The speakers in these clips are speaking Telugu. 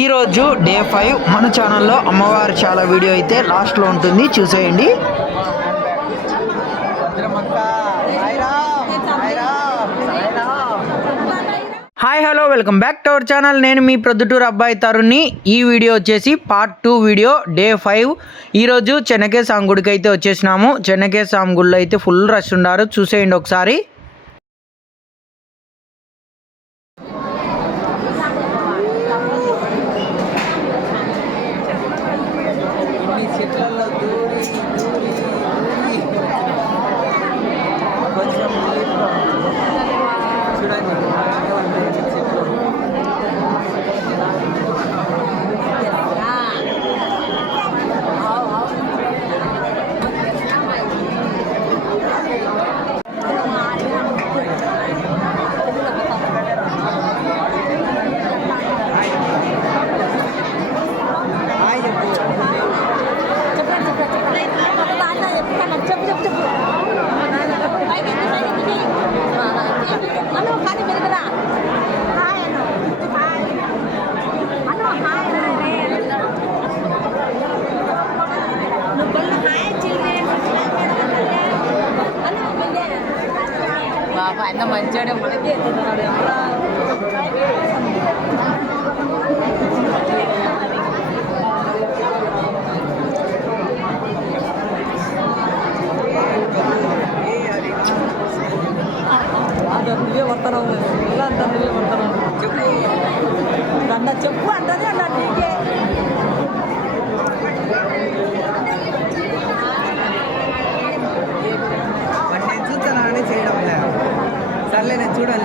ఈరోజు డే ఫైవ్ మన ఛానల్లో అమ్మవారి చాలా వీడియో అయితే లాస్ట్లో ఉంటుంది. చూసేయండి. Hi hello welcome back to our channel. నేను మీ ప్రొద్దుటూరు అబ్బాయి తరుణ్ని ఈ వీడియో వచ్చేసి part two video day five. ఈరోజు చెన్నకే సాంగ్ గుడికి అయితే వచ్చేసినాము. చెన్నకే సాంగ్ గుడిలో అయితే ఫుల్ రష్ ఉన్నారు చూసేయండి ఒకసారి. బాబా ఆయన మంచోడే మనకి ఎత్తుతున్నాడు ఎట్లా అది నువ్వే వస్తున్నావు ఎలా అంత నువ్వే వస్తున్నావు చెప్పు దండ చెప్పు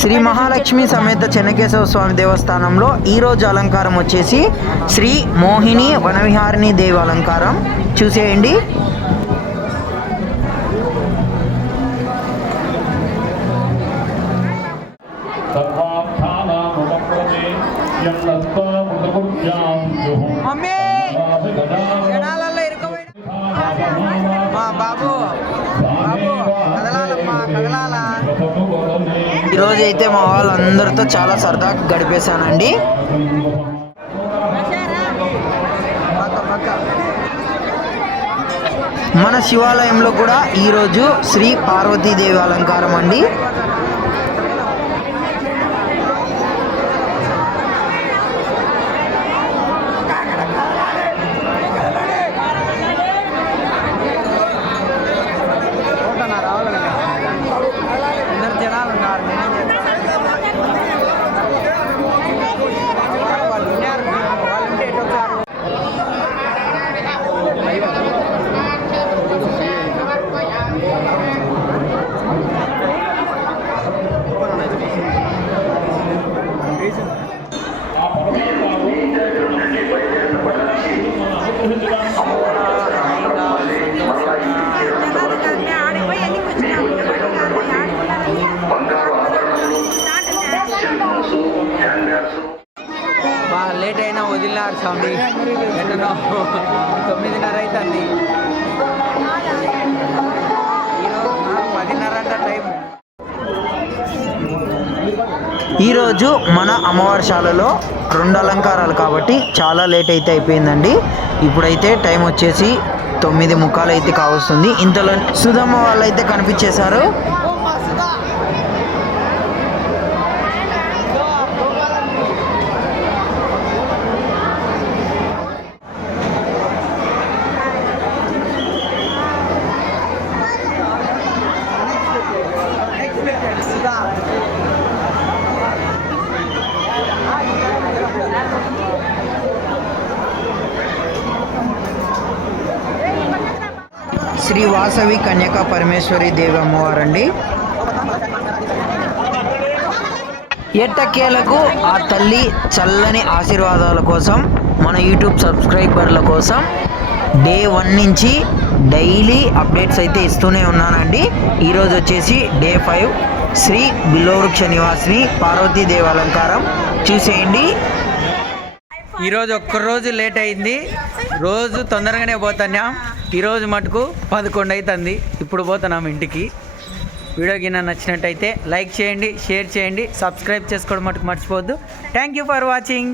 శ్రీ మహాలక్ష్మి సమేత చెన్నకేశవ స్వామి దేవస్థానంలో ఈ రోజు అలంకారం వచ్చేసి శ్రీ మోహిని వనవిహారిణి దేవి అలంకారం. చూసేయండి. ఈరోజు అయితే మా వాళ్ళందరితో చాలా సరదాగా గడిపేశానండి. మన శివాలయంలో కూడా ఈరోజు శ్రీ పార్వతీదేవి అలంకారం అండి బాగా లేట్ అయినా వదిలినారు స్వామి. ఎన్నో తొమ్మిదిన్నర అవుతుంది. ఈరోజు మన అమ్మవారి శాలలో రెండు అలంకారాలు కాబట్టి చాలా లేట్ అయితే అయిపోయిందండి. ఇప్పుడైతే టైం వచ్చేసి తొమ్మిది ముక్కాలు అయితే కావస్తుంది. ఇంతలో సుధమ్మ వాళ్ళు అయితే కనిపించేశారు శ్రీ వాసవి కన్యకా పరమేశ్వరి దేవి అమ్మవారండి ఎట్టకేలకు ఆ తల్లి చల్లని ఆశీర్వాదాల కోసం మన యూట్యూబ్ సబ్స్క్రైబర్ల కోసం డే వన్ నుంచి డైలీ అప్డేట్స్ అయితే ఇస్తూనే ఉన్నానండి. ఈరోజు వచ్చేసి డే ఫైవ్ శ్రీ బిల్వవృక్ష నివాసిని పార్వతీదేవి అలంకారం చూసేయండి. ఈరోజు ఒక్కరోజు లేట్ అయింది. రోజు తొందరగానే పోతున్నాం. ఈరోజు మటుకు పదకొండు అవుతుంది ఇప్పుడు పోతున్నాం ఇంటికి. వీడియో గిన్న నచ్చినట్టయితే లైక్ చేయండి షేర్ చేయండి సబ్స్క్రైబ్ చేసుకోవడం మటుకు మర్చిపోవద్దు. Thank you for watching